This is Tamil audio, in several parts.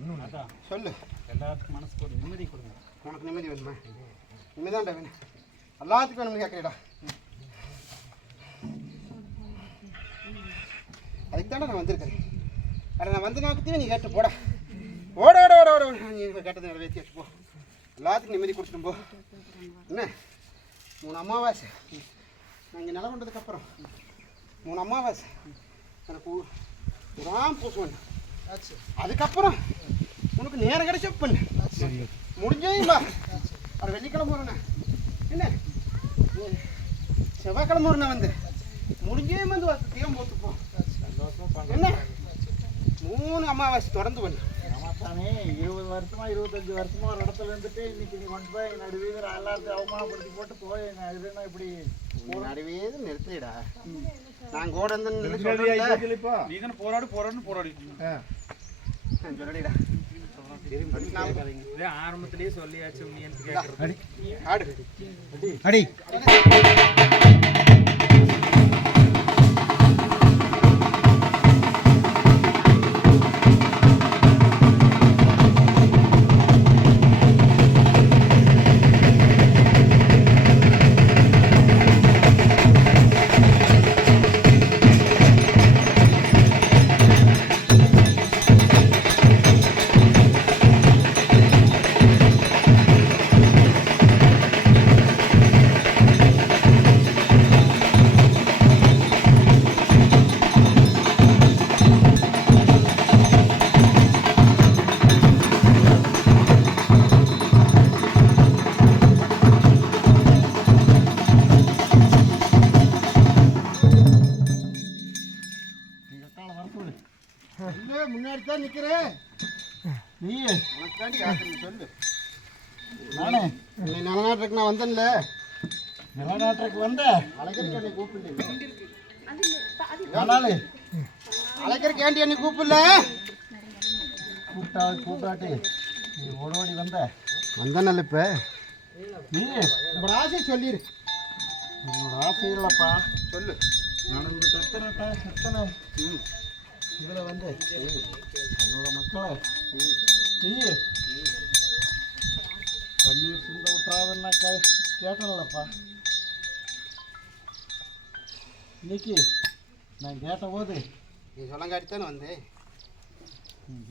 ஒன்றும் அதான் சொல்லு. எல்லாத்துக்கும் மனசுக்கு ஒரு நிம்மதி கொடுங்க. உனக்கு நிம்மதி வேணுமா? நிம்மதிதான்டா வேணும், எல்லாத்துக்கும் வேணும்னு கேட்குறேடா. அதுக்கு தானே நான் வந்திருக்கேன். அதை நான் வந்து நோக்கத்தையும் நீ கேட்டு போடா. ஓட ஓட ஓட ஓட நீ கேட்டதை நிறைவேற்றி வச்சு போ. எல்லாத்துக்கும் நிம்மதி கொடுத்துட்டு போ. என்ன 3 அமாவாசை நான் இங்கே நிலம் கொண்டதுக்கப்புறம் 3 அமாவாசை எனக்கு உடாம் பூசுவேன். அதுக்கப்புறம் உனக்கு நேரம் கிடைச்ச பண்ணு. முடிஞ்சேங்களா? அது வெள்ளிக்கிழமை வரண்ணே, என்ன செவ்வாய்க்கிழமை வரண்ணே வந்து முடிஞ்சே வந்து தீரம் போத்துப்போம். என்ன 3 அமாவாசை தொடர்ந்து பண்ணு. ஆமாத்தானே 20 வருஷமா 25 வருஷமா ஒரு இடத்துல இருந்துட்டு இன்னைக்கு நீ கொண்டு போய் நடுவீதர் எல்லாத்தையும் அவமானப்படுத்தி போட்டு போய் இதுன்னா இப்படி நடுவீது நிறுத்திடா. நான் கூட வந்து நீ தானே போராடு போராடுன்னு போராடி சொல்லடிடா. ஆரம்பத்திலேயே சொல்லியாச்சு ஆடு அடி முன்னாடி தான் நிற்கிறேன். நீ உனக்காண்டி யாத்திரை சொல்லு. நானே நிலநாட்டுக்கு நான் வந்தேன்ல, நிலநாட்டுக்கு வந்த அழைக்கிறக்கு என்னை கூப்பிடல. ஆனாலும் அழைக்கிறக்கு ஏண்டி என்னை கூப்பிடல? கூட்டாட்டி நீ ஓடோடி வந்தேன்ல. இப்போ நீ உங்களோட ஆசையை சொல்லிடு. என்னோட ஆசை இல்லைப்பா, சொல்லு. நான் இந்த செத்தனை இதில் வந்து என்னோட மக்களை நீ கண்ணீர் சிந்த விட்டுறாதுன்னா கேட்டேன்லப்பா. இன்னைக்கு நான் கேட்டபோது நீ சொல்லங்காட்டித்தானே வந்தேன்.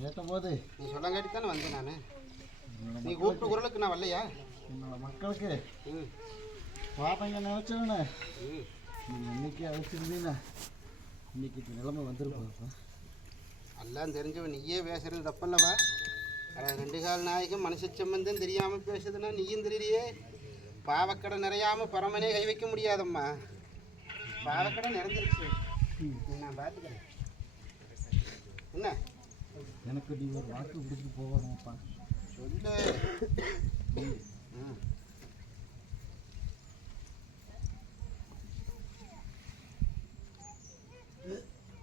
கேட்டபோது நீ சொல்லங்காட்டித்தானே வந்தேன். நான் நீ கூப்பிட்ட குரலுக்கு நான் வரலையா? என்னோட மக்களுக்கு பாப்பங்க நினச்சோன்னு நீங்கள் இன்னைக்கு அழைச்சிருந்தீங்கன்னா இன்னைக்கு நிலைமை வந்துருப்பாப்பா. எல்லாம் தெரிஞ்சவன் நீயே பேசுறது தப்பல்லவா? 2 கால் நாயகம் மனுஷ சம்பந்தம் தெரியாமல் பேசுதுன்னா நீயும் தெரியலையே. பாவக்கடை நிறையாம பரமனே கை வைக்க முடியாதம்மா. பாவக்கடை நிறைஞ்சிருச்சு. நான் பார்த்துக்கிறேன். என்ன எனக்கு நீ ஒரு வாக்கு கொடுத்துட்டு போவாங்கப்பா. சொல்லு.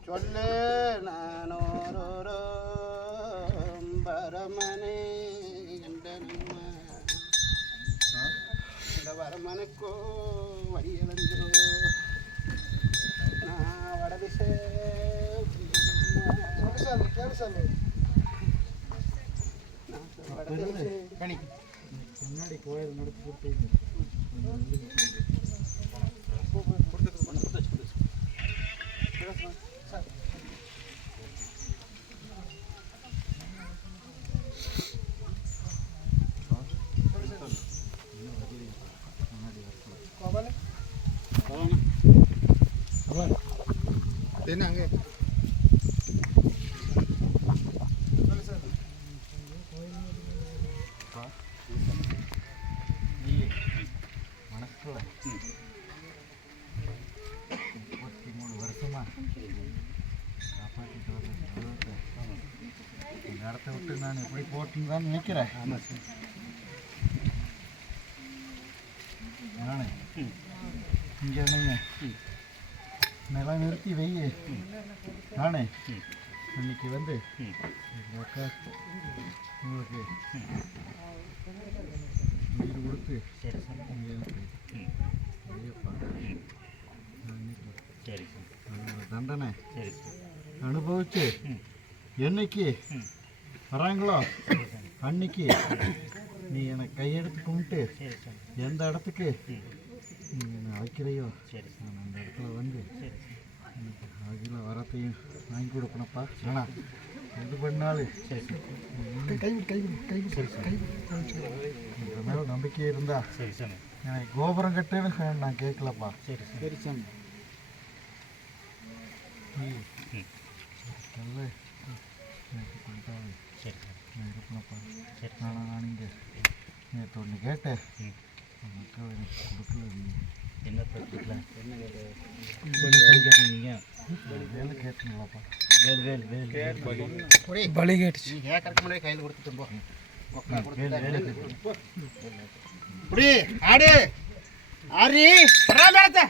சொல்லு. நானோரோ பரமனே என்றனம்மா. இந்த வரமனுக்கோ வழி இழந்துரோ. நான் வடதிசை முன்னாடி கோயில் நடத்தி கொடுத்து என்ன அங்கே மனசுல 33 வருஷமா காப்பாற்றிட்டு வர இந்த இடத்த விட்டு நான் எப்படி போட்டுன்னு தான் நினைக்கிறேன். நானே இங்கே நீங்கள் நிலம் நிறுத்தி வெய்ய நானே இன்னைக்கு வந்து உங்களுக்கு உயிர் கொடுத்து தண்டனை அனுபவிச்சு என்னைக்கு வராங்களோ அன்னைக்கு நீ எனக்கு கையெடுத்து கும்பிட்டு எந்த இடத்துக்கு நீ என்னை அழைக்கிறையோ நான் அந்த இடத்துல வந்து எனக்கு அகில வரத்தையும் வாங்கி கொடுக்கணும்ப்பா. ஆனால் எது பண்ணாலும் இந்த மேலே நம்பிக்கை இருந்தா எனக்கு கோபுரம் கட்டுன்னு நான் கேட்கலப்பா. சரி சாமி. நல்ல எனக்கு கொடுத்தாலும் நான் இருப்பேனப்பா. ஆனால் நான் இங்கே நேற்று ஒன்று கேட்டேன், மக்கள் எனக்கு கொடுக்கல. என்ன கேட்டீங்க? வேலை கேட்டுங்களாப்பா. பலி கேட்டுச்சு. நீ கேட்கறதுக்கு முன்னாடி கையில் கொடுத்துட்டு போ. புடி ஆடு ஆரி பராமரத்தை